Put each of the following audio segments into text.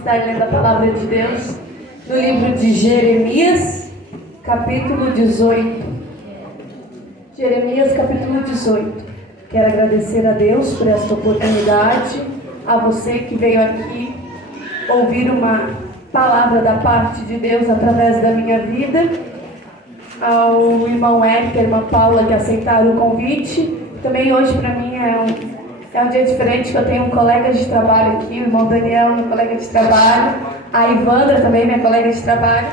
estar lendo a palavra de Deus no livro de Jeremias, capítulo 18. Jeremias, capítulo 18. Quero agradecer a Deus por esta oportunidade, a você que veio aqui ouvir uma palavra da parte de Deus através da minha vida, ao irmão Eric, a irmã Paula, que aceitaram o convite. Também hoje para mim é um dia diferente, que eu tenho um colega de trabalho aqui, o irmão Daniel, meu colega de trabalho, a Ivandra também, minha colega de trabalho,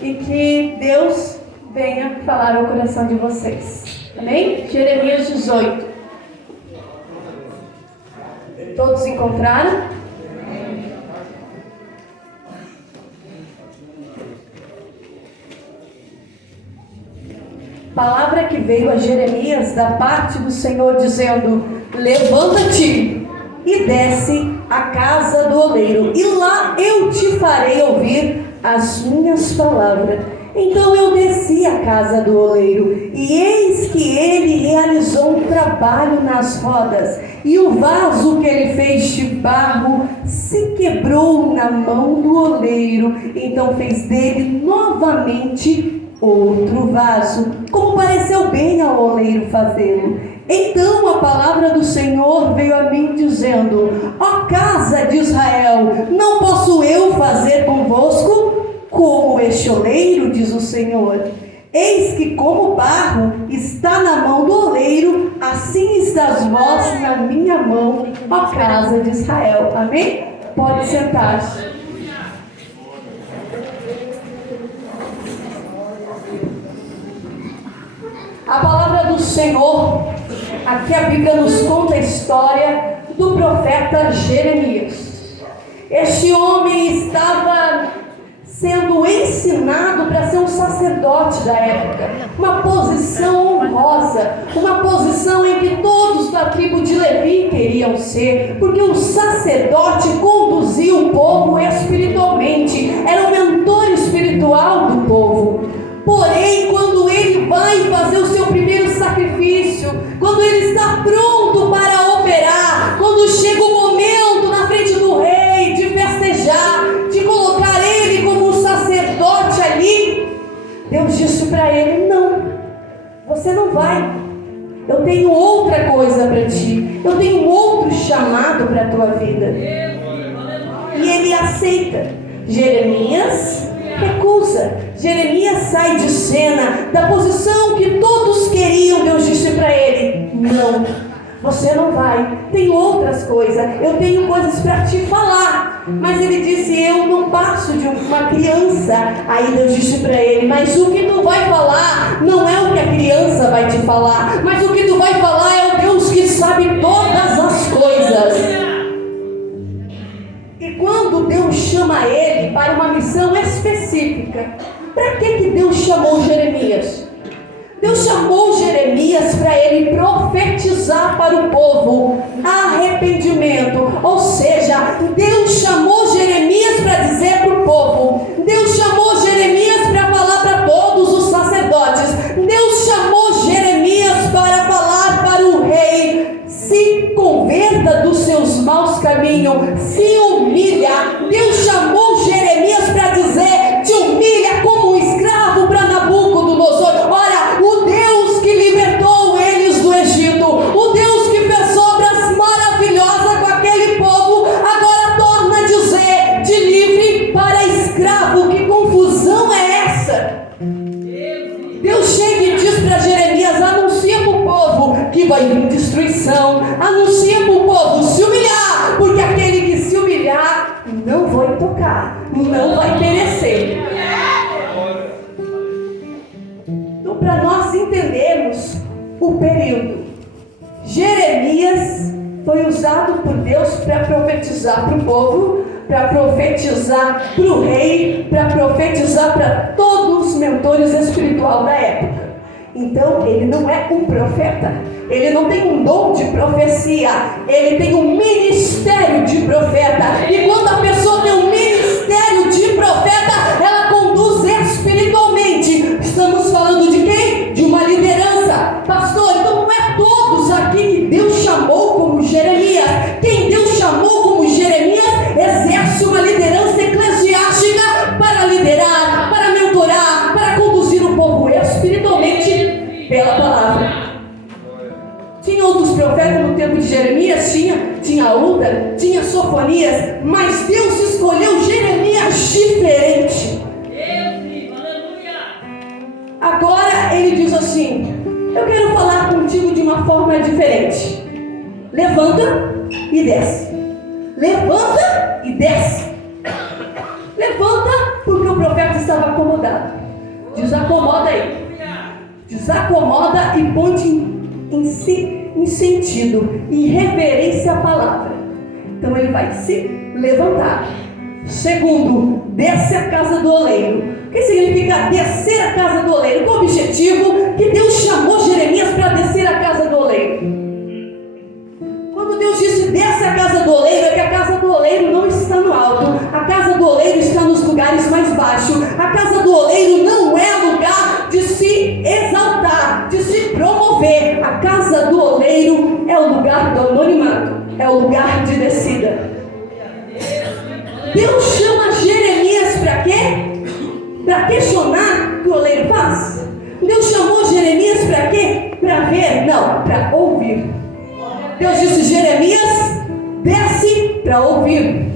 e que Deus venha falar ao coração de vocês. Amém? Jeremias 18. Todos encontraram? Palavra que veio a Jeremias da parte do Senhor, dizendo: levanta-te e desce à casa do oleiro, e lá eu te farei ouvir as minhas palavras. Então eu desci à casa do oleiro, e eis que ele realizou um trabalho nas rodas, e o vaso que ele fez de barro se quebrou na mão do oleiro. Então fez dele novamente outro vaso, como pareceu bem ao oleiro fazê-lo. Então a palavra do Senhor veio a mim dizendo: ó casa de Israel, não posso eu fazer convosco como este oleiro, diz o Senhor? Eis que como o barro está na mão do oleiro, assim estás vós na minha mão, ó casa de Israel. Amém? Pode sentar-se. A palavra do Senhor, aqui a Bíblia nos conta a história do profeta Jeremias. Este homem estava sendo ensinado para ser um sacerdote da época, uma posição honrosa, uma posição em que todos da tribo de Levi queriam ser, porque o sacerdote conduzia o povo espiritualmente, era o mentor espiritual do povo. Porém, quando ele vai fazer o seu primeiro sacrifício, quando ele está pronto para operar, quando chega o momento na frente do rei de festejar, de colocar ele como um sacerdote ali, Deus disse para ele: não, você não vai. Eu tenho outra coisa para ti, eu tenho outro chamado para a tua vida. E ele aceita. Jeremias recusa. Jeremias sai de cena da posição que todos queriam. Deus disse para ele: não, você não vai, tem outras coisas, eu tenho coisas para te falar. Mas ele disse: eu não passo de uma criança. Aí Deus disse para ele: mas o que tu vai falar não é o que a criança vai te falar, mas o que tu vai falar é o Deus que sabe todas as coisas. E quando Deus chama ele para uma missão específica, para que Deus chamou Jeremias? Deus chamou Jeremias para ele profetizar para o povo arrependimento. Ou seja, Deus chamou Jeremias para dizer para o povo. Deus chamou Jeremias para falar para todos os sacerdotes. Deus chamou Jeremias para falar para o rei: se converta dos seus maus caminhos, se humilha. Deus chamou Jeremias para dizer: te humilha como um escravo para Nabucodonosor. Olha, o Deus que libertou eles do Egito, o Deus que fez obras maravilhosas com aquele povo, agora torna a dizer: de livre para escravo. Que confusão é essa? Deus chega e diz para Jeremias: anuncia para o povo que vai vir destruição, anuncia para o povo se humilhar, porque aquele que se humilhar não vai tocar, não vai perecer. Então, para nós entendermos o período, Jeremias foi usado por Deus para profetizar para o povo, para profetizar para o rei, para profetizar para todos os mentores espirituais da época. Então ele não é um profeta, ele não tem um dom de profecia, ele tem um ministério de profeta. E quando a pessoa tem um ministério de profeta, ela conduz espiritualmente. Estamos falando de quem? De uma liderança. Pastor, então não é todos aqui que Deus chamou como Jeremias. Quem Deus chamou como Jeremias exerce uma liderança Sofonias, mas Deus escolheu Jeremias diferente. Agora ele diz assim: eu quero falar contigo de uma forma diferente. Levanta e desce. Levanta e desce. Levanta, porque o profeta estava acomodado. Desacomoda aí. Desacomoda e ponte em sentido, em reverência à palavra. Então ele vai se levantar. Segundo, desce a casa do oleiro. O que significa descer a casa do oleiro? Qual o objetivo que Deus chamou Jeremias para descer a casa do oleiro? Quando Deus disse desce a casa do oleiro, é que a casa do oleiro não está no alto. A casa do oleiro está nos lugares mais baixos. A casa do oleiro não é lugar de se exaltar, de se promover. A casa do oleiro é o lugar do anonimato, é o lugar de descida. Deus chama Jeremias para quê? Para questionar o que o oleiro faz. Deus chamou Jeremias para quê? Para ver? Não, para ouvir. Deus disse: Jeremias, desce para ouvir.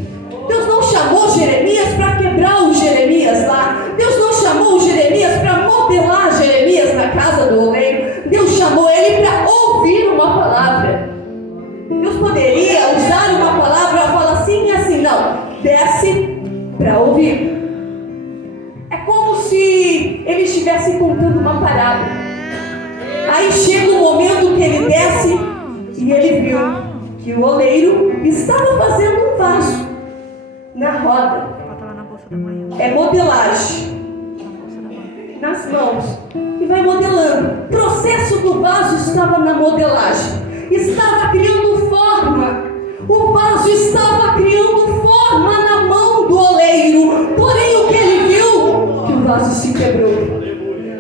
Deus não chamou Jeremias para quebrar o Jeremias lá. Deus não chamou o Jeremias para modelar Jeremias na casa do oleiro. Deus chamou ele para ouvir uma palavra. Deus poderia usar uma palavra e falar assim e assim. Não, desce para ouvir. É como se ele estivesse contando uma parábola. Aí chega um momento que ele desce e ele viu que o oleiro estava fazendo um vaso na roda. É modelagem nas mãos. E vai modelando. O processo do vaso estava na modelagem. Estava criando forma. O vaso estava criando forma na mão do oleiro. Porém, o que ele viu? Que o vaso se quebrou.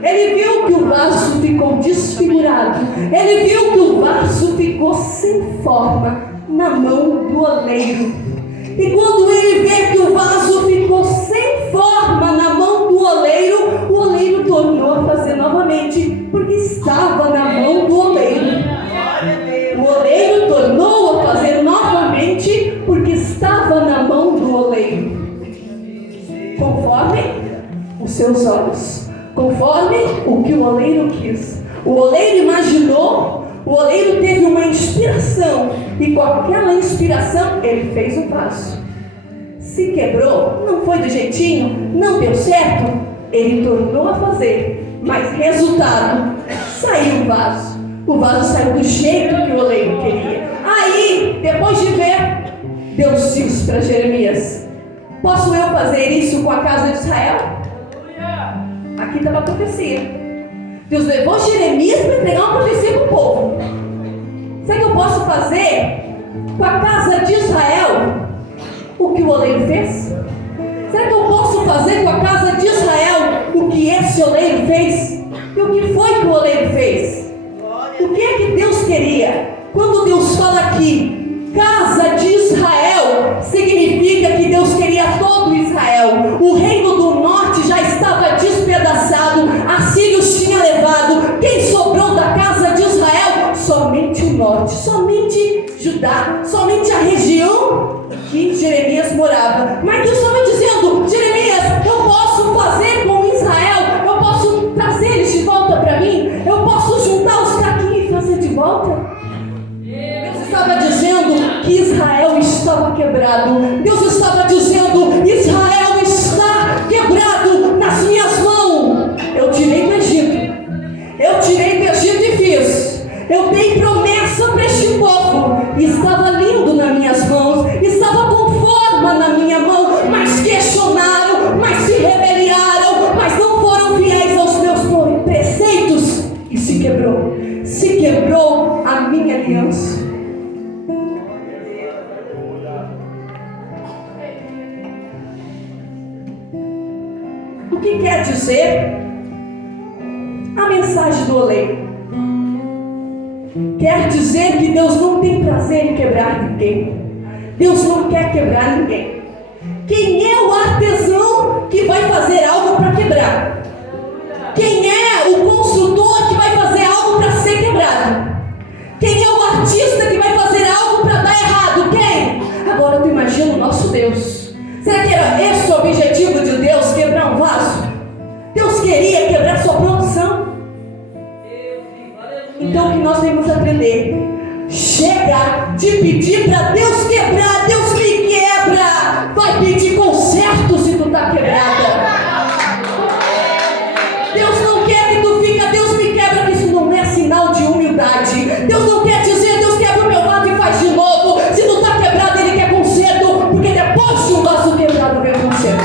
Ele viu que o vaso ficou desfigurado. Ele viu que o vaso ficou sem forma na mão do oleiro. E quando ele vê que o vaso ficou sem forma na mão do oleiro, o oleiro tornou a fazer novamente, porque estava na mão do oleiro. O oleiro tornou a fazer novamente, porque estava na mão do oleiro. Conforme os seus olhos. Conforme o que o oleiro quis. O oleiro imaginou, o oleiro teve uma inspiração, e com aquela inspiração ele fez um vaso. Se quebrou, não foi do jeitinho, não deu certo, ele tornou a fazer, mas resultado, saiu o vaso. O vaso saiu do jeito que o oleiro queria. Aí, depois de ver, Deus disse para Jeremias: posso eu fazer isso com a casa de Israel? Aqui estava a profecia. Deus levou Jeremias para entregar uma profecia para o povo. Será que eu posso fazer com a casa de Israel o que o oleiro fez? Será que eu posso fazer com a casa de Israel o que esse oleiro fez? E o que foi que o oleiro fez? O que é que Deus queria? Quando Deus fala aqui, casa de Israel, significa que Deus queria todo Israel. O reino do norte já estava despedaçado, Assírios tinha levado. Quem sobrou da casa de Israel? Somente o norte, somente Judá, somente a região que Jeremias morava. Mas Deus estava dizendo: Jeremias, eu posso fazer com Israel, eu posso trazer eles de volta para mim, eu posso juntar os caquinhos e trazer de volta. Deus estava dizendo que Israel estava quebrado. Deus estava dizendo: Israel está quebrado nas minhas mãos. Eu tirei do Egito, eu tirei do Egito e fiz. Eu dei promessa para este povo, e estava lindo nas minhas mãos, estava com forma na minha mão, mas questionaram, mas se rebelaram, mas não foram fiéis aos meus preceitos, e se quebrou a minha aliança. O que quer dizer a mensagem do oleiro? Quer dizer que Deus não tem prazer em quebrar ninguém. Deus não quer quebrar ninguém. Quem é o artesão que vai fazer algo para quebrar? Quem é o construtor que vai fazer algo para ser quebrado? Quem é o artista que vai fazer algo para dar errado? Quem? Agora tu Deus? Será que era esse o objetivo de Deus, quebrar um vaso? Deus queria quebrar sua produção. Então o que nós temos que aprender? Chega de pedir para Deus quebrar. Deus me quebra. Vai pedir conserto se tu está quebrada. Deus não quer que tu fica, Deus me quebra, que isso não é sinal de humildade. Deus não quer dizer, Deus quebra o meu vaso e faz de novo. Se tu está quebrado, Ele quer conserto, porque depois de um vaso quebrado vem conserto.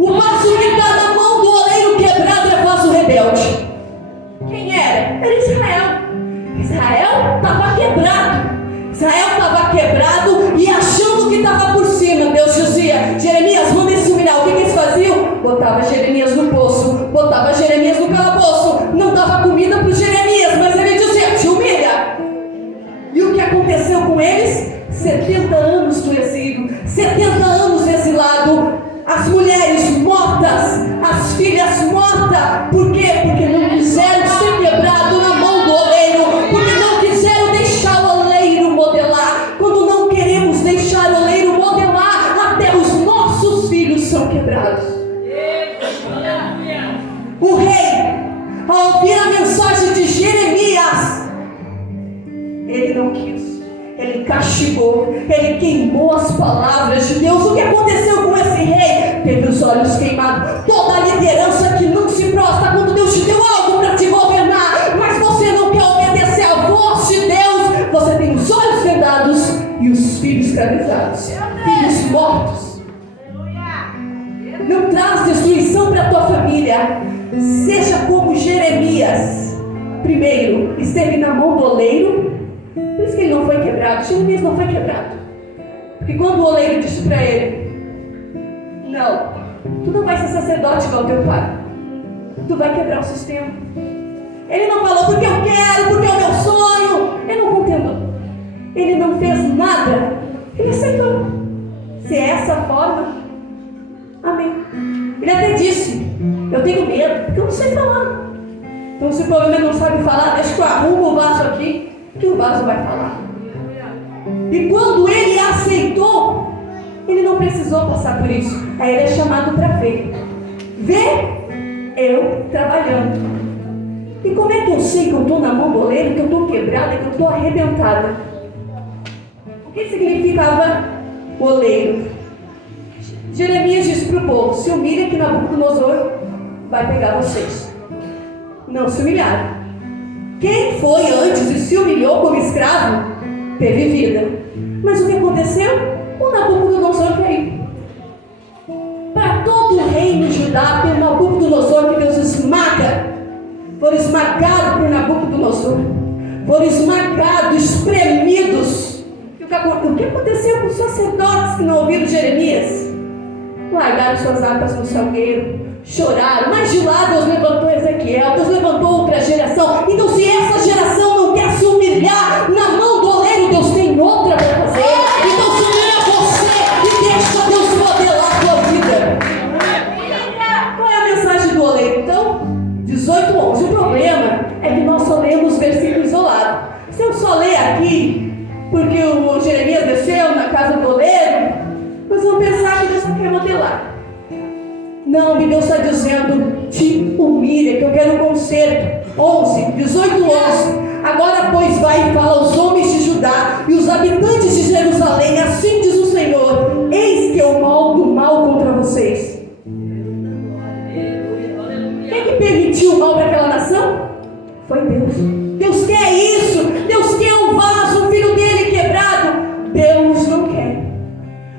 O vaso que está na mão do oleiro quebrado é vaso rebelde. Quem era? Era Israel. Israel estava quebrado. Israel estava quebrado e achando que estava por cima. Deus dizia, Jeremias, manda se humilhar. O que eles faziam? Botava Jeremias no poço, botava Jeremias no calabouço. Não dava comida para Jeremias, mas ele dizia, te humilha. E o que aconteceu com eles? 70 anos do exílio, 70 anos exilado. As mulheres mortas, as filhas mortas. Por quê? Porque não quiseram ser quebrado na mão do oleiro, porque não quiseram deixar o oleiro modelar. Quando não queremos deixar o oleiro modelar, até os nossos filhos são quebrados. O rei, ao ouvir a mensagem de Jeremias, ele não quis. Ele castigou, ele queimou as palavras de Deus. O que aconteceu com esse rei? Teve os olhos queimados. Toda a liderança que não se prostra quando Deus te deu algo para te governar, mas você não quer obedecer a voz de Deus, você tem os olhos vendados e os filhos escravizados, filhos mortos. Não traz destruição para a tua família. Seja como Jeremias. Primeiro, esteve na mão do oleiro. Por isso que ele não foi quebrado. Jeremias não foi quebrado. Porque quando o oleiro disse para ele, não, tu não vai ser sacerdote igual teu pai, tu vai quebrar o sistema. Ele não falou porque eu quero, porque é o meu sonho. Ele não contentou. Ele não fez nada. Ele aceitou. Se é essa a forma, amém. Ele até disse, eu tenho medo, porque eu não sei falar. Então se o problema não sabe falar, deixa que eu arrumo o vaso aqui, que o vaso vai falar. E quando ele aceitou, ele não precisou passar por isso. Aí ele é chamado para ver. Ver eu trabalhando. E como é que eu sei que eu estou na mão do oleiro, que eu estou quebrada, que eu estou arrebentada? O que significava oleiro? Jeremias disse para o povo, se humilha que Nabucodonosor vai pegar vocês. Não se humilharam. Quem foi antes e se humilhou como escravo, teve vida. Mas o que aconteceu? O Nabucodonosor veio. Para todo o reino de Judá tem o Nabucodonosor que Deus esmaga. Foram esmagados por Nabucodonosor. Foram esmagados, espremidos. O que aconteceu com os sacerdotes que não ouviram Jeremias? Largaram suas harpas no salgueiro. Choraram, mas de lá Deus levantou Ezequiel, Deus levantou outra geração. Então se essa geração não quer se humilhar na mão do oleiro, Deus tem outra para fazer. Então se humilha você e deixa Deus modelar a tua vida. Qual é a mensagem do oleiro? Então, 18:11. O problema é que nós só lemos versículo isolado. Se eu só ler aqui, porque o Jeremias desceu na casa do oleiro, nós vamos pensar que Deus só quer modelar. Não, Deus está dizendo, te humilha, que eu quero um conserto. 18:11. Agora, pois, vai e fala aos homens de Judá e os habitantes de Jerusalém, assim diz o Senhor, eis que eu moldo mal contra vocês. Quem que permitiu o mal para aquela nação? Foi Deus. Deus quer isso. Deus quer um vaso, o filho dele quebrado. Deus não quer.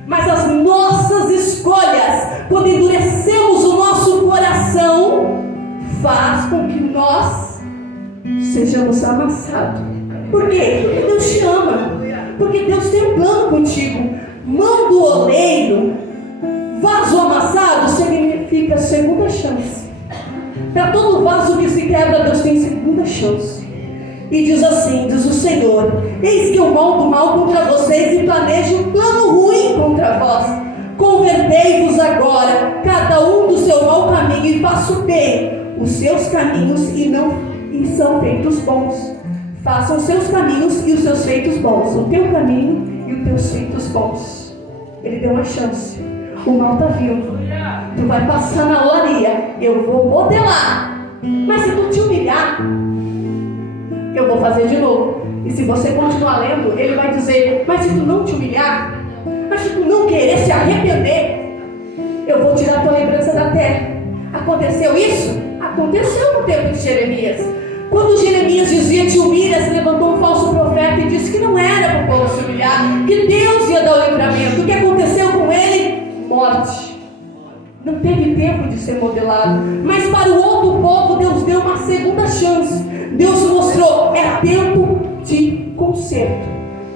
Mas as nossas escolhas, quando endurecemos o nosso coração, faz com que nós sejamos amassados. Por quê? Porque Deus te ama. Porque Deus tem um plano contigo. Mão do oleiro, vaso amassado, significa segunda chance. Para todo vaso que se quebra, Deus tem segunda chance. E diz assim, diz o Senhor, eis que eu moldo mal contra vocês e planejo um plano ruim contra vós. Convertei-vos agora, cada um do seu mau caminho, e faço bem os seus caminhos e são feitos bons. Façam os seus caminhos e os seus feitos bons. O teu caminho e os teus feitos bons. Ele deu uma chance. O mal está vindo. Tu vai passar na olaria. Eu vou modelar. Mas se tu te humilhar, eu vou fazer de novo. E se você continuar lendo, ele vai dizer: mas se tu não te humilhar, mas se tu não querer se arrepender, eu vou tirar a tua lembrança da terra. Aconteceu isso? Aconteceu no tempo de Jeremias. Quando Jeremias dizia: te humilha, se levantou um falso profeta e disse que não era para o povo se humilhar, que Deus ia dar o livramento. O que aconteceu com ele? Morte. Não teve tempo de ser modelado. Mas para o outro povo, Deus deu uma segunda chance. Deus mostrou: é tempo de conserto.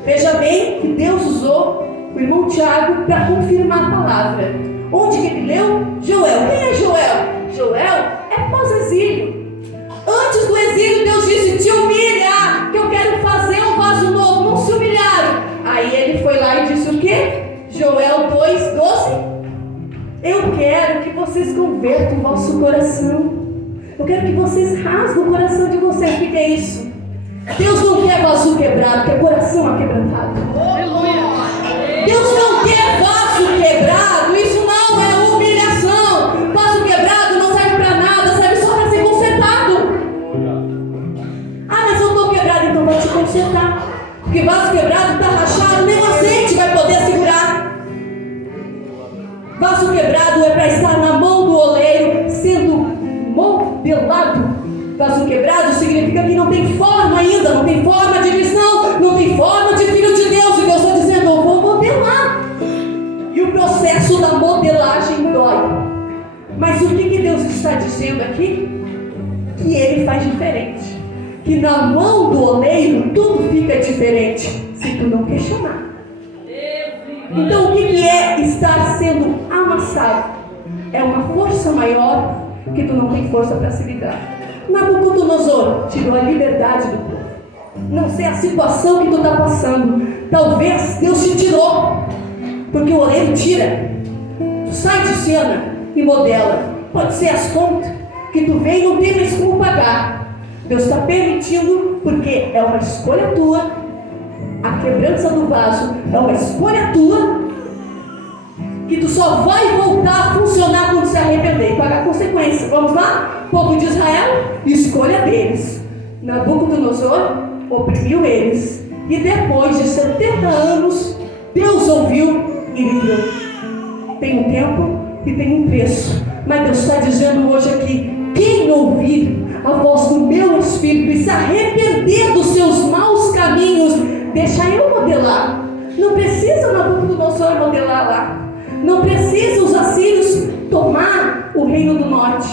Veja bem que Deus usou o irmão Tiago para confirmar a palavra. Onde que ele leu? Joel. Quem é Joel? Joel é pós-exílio. Antes do exílio, Deus disse: te humilha, que eu quero fazer um vaso novo. Não se humilharam. Aí ele foi lá e disse o quê? Joel 2:12. Eu quero que vocês convertam o vosso coração. Eu quero que vocês rasguem o coração de vocês. O que é isso? Deus não quer vaso quebrado, quer coração aquebrantado. Deus não quer vaso quebrado. Isso não é humilhação. Vaso quebrado não serve para nada, serve só para ser consertado. Ah, mas eu estou quebrado, então vai te consertar. Porque vaso quebrado está rachado, nem o azeite vai poder segurar. Vaso quebrado é para estar na mão do oleiro, sendo modelado. Vaso quebrado significa que não tem forma ainda, não tem forma de cristão, não tem forma de filho de Deus. E Deus está dizendo: eu vou modelar. E o processo da modelagem dói. Mas o que Deus está dizendo aqui? Que Ele faz diferente. Que na mão do oleiro tudo fica diferente, se tu não questionar. Então o que é estar sendo amassado? É uma força maior que tu não tem força para se lidar. Nabucodonosor tirou a liberdade do povo. Não sei a situação que tu está passando. Talvez Deus te tirou, porque o oleiro tira. Tu sai de cena e modela. Pode ser as contas que tu vem e não tem mais como pagar. Deus está permitindo, porque é uma escolha tua. A quebrança do vaso é uma escolha tua, que tu só vai voltar a funcionar quando se arrepender e pagar consequência. Vamos lá? Povo de Israel, escolha deles. Nabucodonosor oprimiu eles. E depois de 70 anos, Deus ouviu e livrou. Tem um tempo e tem um preço. Mas Deus está dizendo hoje aqui: quem ouvir a voz do meu Espírito e se arrepender dos seus maus caminhos, deixa eu modelar. Não precisa Nabucodonosor modelar lá. Não precisa os assírios tomar o reino do norte.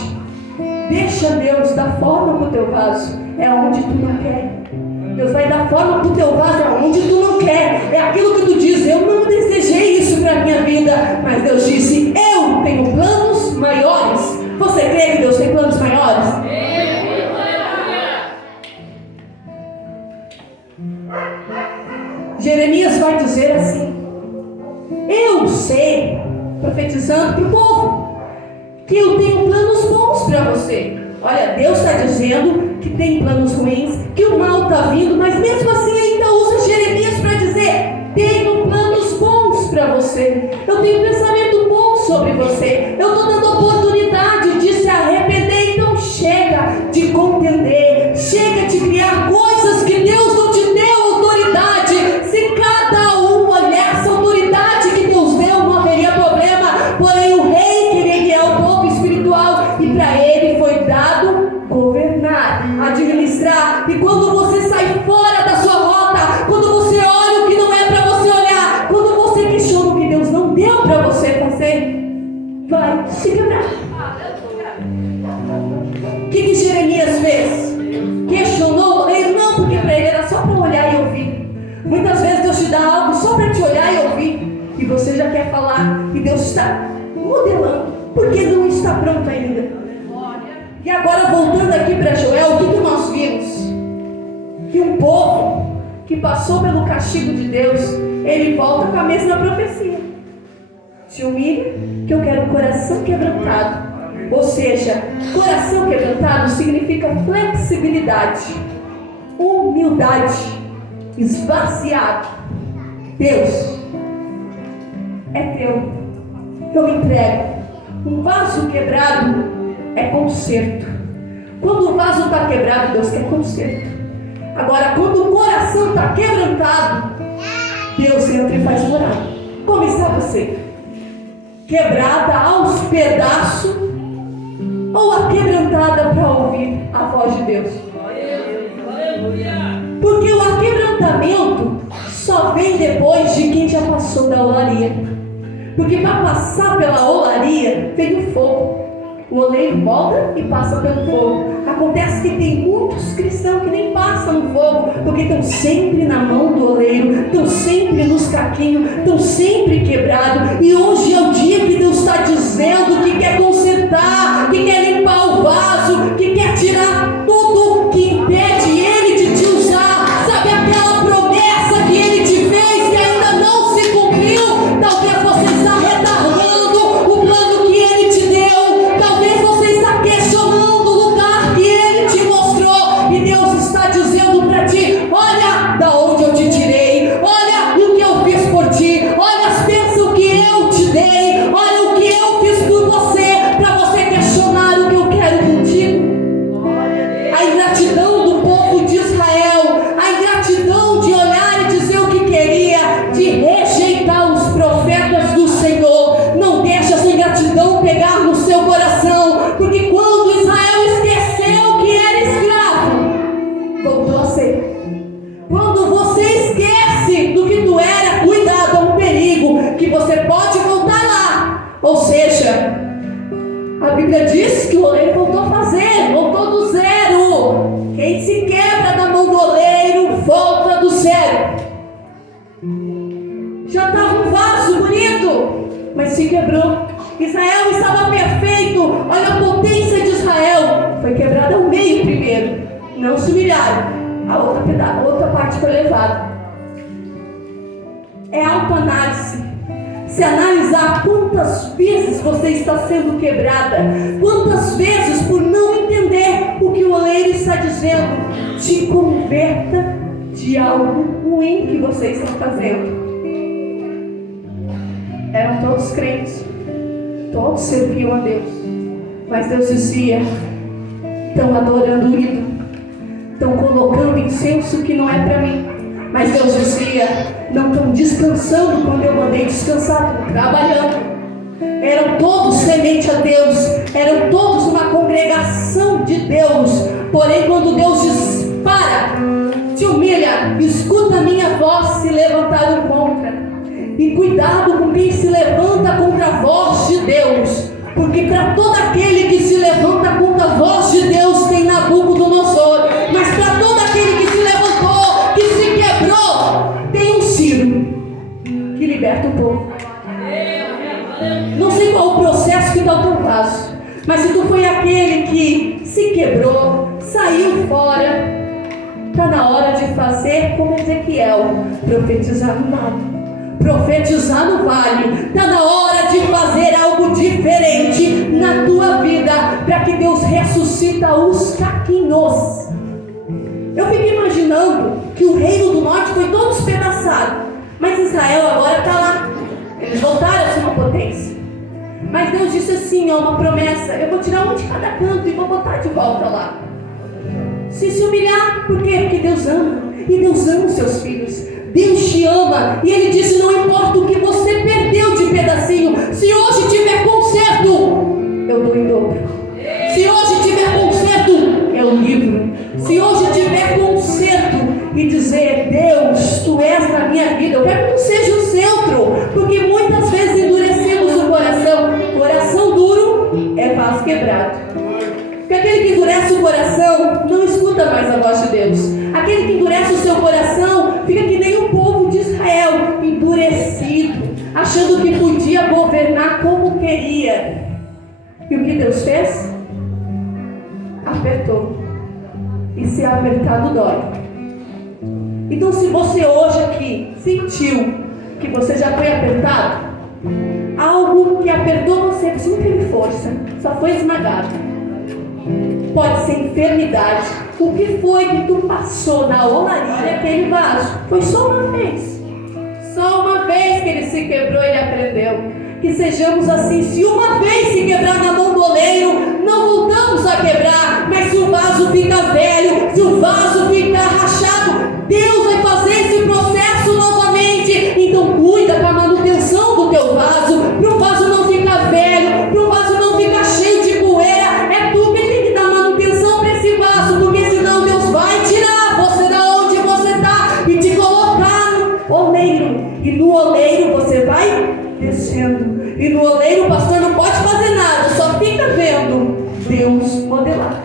Deixa Deus dar forma para o teu vaso. É onde tu não quer. Deus vai dar forma para o teu vaso onde tu não quer. É aquilo que tu diz: eu não desejei isso para a minha vida. Mas Deus disse: eu tenho planos maiores. Você crê que Deus tem planos maiores? Jeremias vai dizer assim: eu sei, profetizando para o povo, que eu tenho planos bons para você. Olha, Deus está dizendo que tem planos ruins, que o mal está vindo, mas mesmo assim ainda usa Jeremias para dizer: tenho planos bons para você. Eu tenho pensamento bom sobre você. Eu estou dando oportunidade de se arrepender. Então chega de contender, chega de criar coisas que Deus não te deu autoridade. Se cada um olhasse a autoridade que Deus deu, não haveria problema. Porém o rei queria guiar o povo espiritual, e para ele foi dado governar, administrar. E quando você sai fora da sua rota, quando você olha o que não é para você olhar, quando você questiona o que Deus não deu para você fazer, vai se quebrar. O que Jeremias fez? Questionou o oleiro? Não, porque para ele era só para olhar e ouvir. Muitas vezes Deus te dá algo só para te olhar e ouvir, e você já quer falar, e Deus está modelando, porque não está pronto ainda. E agora, voltando aqui para Joel, o que nós vimos? Que um povo que passou pelo castigo de Deus, ele volta com a mesma profecia: te humilhe, que eu quero um coração quebrantado. Ou seja, coração quebrantado significa flexibilidade. humildade, esvaziado. Deus, é teu, eu entrego. Um vaso quebrado é conserto. Quando o vaso está quebrado, Deus quer conserto. Agora, quando o coração está quebrantado, Deus entra e faz morar. Como está você? Quebrada aos pedaços ou aquebrantada para ouvir a voz de Deus? Porque o aquebrantamento só vem depois de quem já passou da olaria. Porque para passar pela olaria vem o fogo. O oleiro volta e passa pelo fogo. Acontece que tem muitos cristãos que nem passam no fogo, porque estão sempre na mão do oleiro, estão sempre nos caquinhos, estão sempre quebrados. E hoje é o dia que Deus está dizendo que quer consertar, que quer limpar o vaso, que quer tirar tudo que impede Ele de te usar. Sabe aquela promessa que Ele te fez que ainda não se cumpriu? Talvez você está retardando o plano que Ele te deu. Talvez você está questionando o lugar que Ele te mostrou. E Deus está dizendo para ti: olha da onde eu te tirei, olha o que eu fiz por ti, olha as bênçãos que eu te dei, olha o que eu fiz por você, para você questionar o que eu quero contigo. A ingratidão do povo de Israel, a ingratidão de olhar e dizer o que queria, de rejeitar os profetas do Senhor. Não deixa essa ingratidão pegar no seu coração, porque quando Israel esqueceu que era escravo, voltou a ser. Quando você esquece do que tu era, cuidado, é um perigo, que você pode voltar lá. Ou seja, a Bíblia diz que o oleiro voltou a fazer, voltou do zero. Quem se quebra da mão do oleiro, volta do zero. Já estava um vaso bonito, mas se quebrou. Israel estava perfeito. Olha a potência de Israel. Foi quebrada ao meio primeiro. Não se humilharam. A outra parte foi levada. É autoanálise. Se analisar quantas vezes você está sendo quebrada, quantas vezes por não entender o que o oleiro está dizendo, te converta de algo ruim que você está fazendo. Eram todos crentes, todos serviam a Deus, mas Deus dizia: estão adorando o ídolo, estão colocando incenso que não é para mim. Mas Deus dizia: não estão descansando quando eu mandei descansar, estão trabalhando. Eram todos semente a Deus, eram todos uma congregação de Deus. Porém, quando Deus diz: para, te humilha, escuta a minha voz, se levantaram contra. E cuidado com quem se levanta contra a voz de Deus, porque para todo aquele que se levanta contra a voz de Deus tem Nabucodonosor. Mas para todo aquele que se levantou, que se quebrou, tem um Ciro que liberta o povo. Não sei qual o processo que está o teu vaso, mas se tu foi aquele que se quebrou, saiu fora, está na hora de fazer como Ezequiel, profetizar no vale. Profetizar no vale. Está na hora de fazer algo diferente na tua vida, para que Deus ressuscita os caquinhos. Eu fico imaginando que o reino do norte foi todo despedaçado, mas Israel agora está lá. Eles voltaram a ser uma potência. Mas Deus disse assim, ó, uma promessa: eu vou tirar um de cada canto e vou botar de volta lá. Se humilhar, por quê? Porque Deus ama. E Deus ama os seus filhos. Deus te ama. E Ele disse: não importa o que você perdeu de pedacinho, se hoje tiver conserto, eu dou em dobro. Se hoje tiver conserto, eu livro. Se hoje tiver conserto e dizer: Deus, Tu és na minha vida, eu quero que Tu seja o centro, porque muitas vezes endurecemos o coração. Coração duro é vaso quebrado. Porque aquele que endurece o coração não escuta mais a voz de Deus. Aquele que endurece o seu coração fica que nem o povo de Israel, endurecido, achando que podia governar como queria. E o que Deus fez? Apertou. E se apertado dói. Então, se você hoje aqui sentiu que você já foi apertado, algo que apertou você, você não teve força, só foi esmagado. Pode ser enfermidade. O que foi que tu passou na olaria aquele vaso? Foi só uma vez. Só uma vez que ele se quebrou, ele aprendeu. Que sejamos assim, se uma vez se quebrar na mão do oleiro, não voltamos a quebrar. Mas se o vaso fica velho, se o vaso fica rachado, Deus vai fazer esse processo novamente. Então cuida com a manutenção do teu vaso, para o vaso não ficar velho, para o vaso não ficar cheio de poeira. É tu que tem que dar manutenção para esse vaso, porque senão Deus vai tirar você da onde você está e te colocar no oleiro. E no oleiro você vai descendo. E no oleiro o pastor não pode fazer nada, só fica vendo Deus modelar.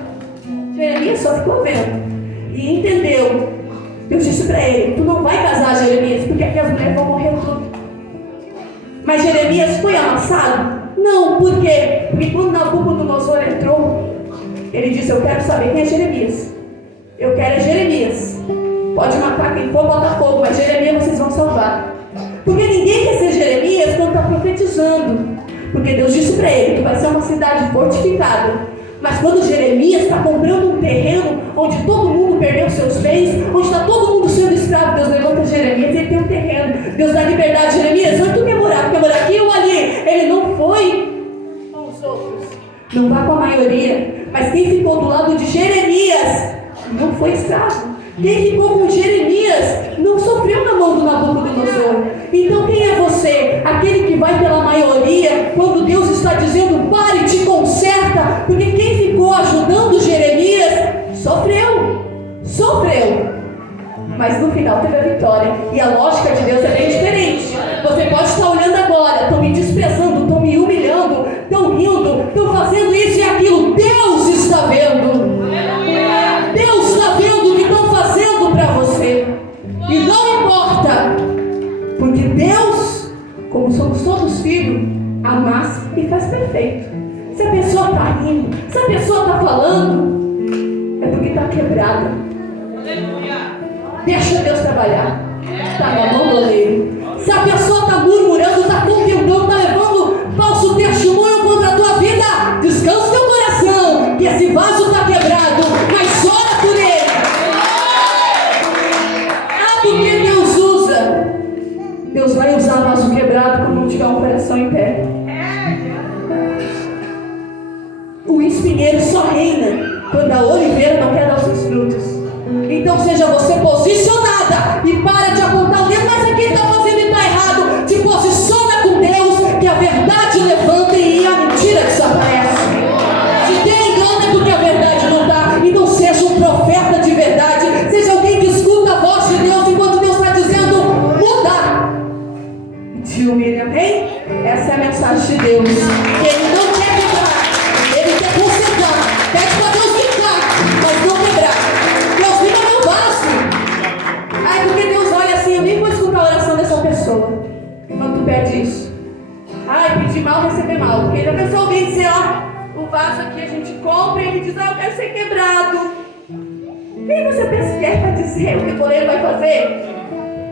Jeremias só ficou vendo e entendeu. Deus disse para ele: tu não vai casar, Jeremias, porque aqui as mulheres vão morrer tudo. Mas Jeremias foi amassado? Não, por quê? Porque quando Nabucodonosor entrou, ele disse: eu quero saber quem é Jeremias. Eu quero é Jeremias. Pode matar quem for, bota fogo, mas Jeremias vocês vão salvar. Porque ninguém quer ser Jeremias quando está profetizando. Porque Deus disse para ele que vai ser uma cidade fortificada. Mas quando Jeremias está comprando um terreno onde todo mundo perdeu seus bens, onde está todo mundo sendo escravo, Deus levanta Jeremias e ele tem um terreno. Deus dá liberdade a Jeremias. Onde tu quer morar? Quer morar aqui ou ali? Ele não foi com os outros. Não vá com a maioria. Mas quem ficou do lado de Jeremias não foi escravo. Quem ficou com Jeremias não sofreu na mão do Nabucodonosor. Então quem é você? Aquele que vai pela maioria, quando Deus está dizendo: pare, te conserta. Porque quem ficou ajudando Jeremias sofreu. Mas no final teve a vitória. E a lógica de Deus é bem diferente. Você pode estar olhando agora: estão me desprezando, estão me humilhando, estão rindo, estão fazendo isso e aquilo. Deus está vendo. Deus está vendo o que estão fazendo para você. E não importa, porque Deus, como somos todos filhos, amassa e faz perfeito. Se a pessoa está rindo, se a pessoa está falando, é porque está quebrada. Deixa Deus trabalhar. Está na mão do oleiro. Se a pessoa está murmurando, está contemplando, está levando falso testemunho contra a tua vida, descansa teu coração, que esse vaso está quebrado, mas ora por ele. Porque Deus usa. Deus vai usar vaso quebrado quando não tiver um coração em pé. O espinheiro só reina quando a oliveira não quer dar os seus frutos. Então seja você posicionada e para de apontar o dedo, mas aqui está fazendo e está errado. Te posiciona com Deus, que a verdade levanta e a mentira desaparece. Se tem engano é porque a verdade não está. Então seja um profeta de verdade, seja alguém que escuta a voz de Deus enquanto Deus está dizendo: muda. Te humilha, amém? Essa é a mensagem de Deus. Que Ele não quer quebrar, Ele quer consertar. Pede para Deus limpar, mas não quebrar. Deus limpa meu vaso. Ai, porque Deus olha assim: eu nem vou escutar a oração dessa pessoa quando tu pede isso. Ai, pedir mal, receber mal. Porque já pensou alguém dizer: ó, o vaso aqui a gente compra e ele diz: eu quero ser quebrado. Quem você pensa que é para dizer o que o oleiro vai fazer?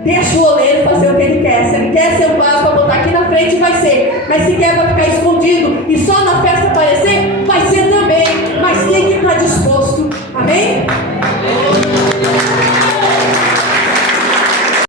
Deixa o oleiro fazer o que ele quer. Se ele quer ser um vaso para botar aqui na frente, vai ser. Mas se quer para ficar escondido e só na festa aparecer, vai ser também. Mas tem que estar disposto. Amém?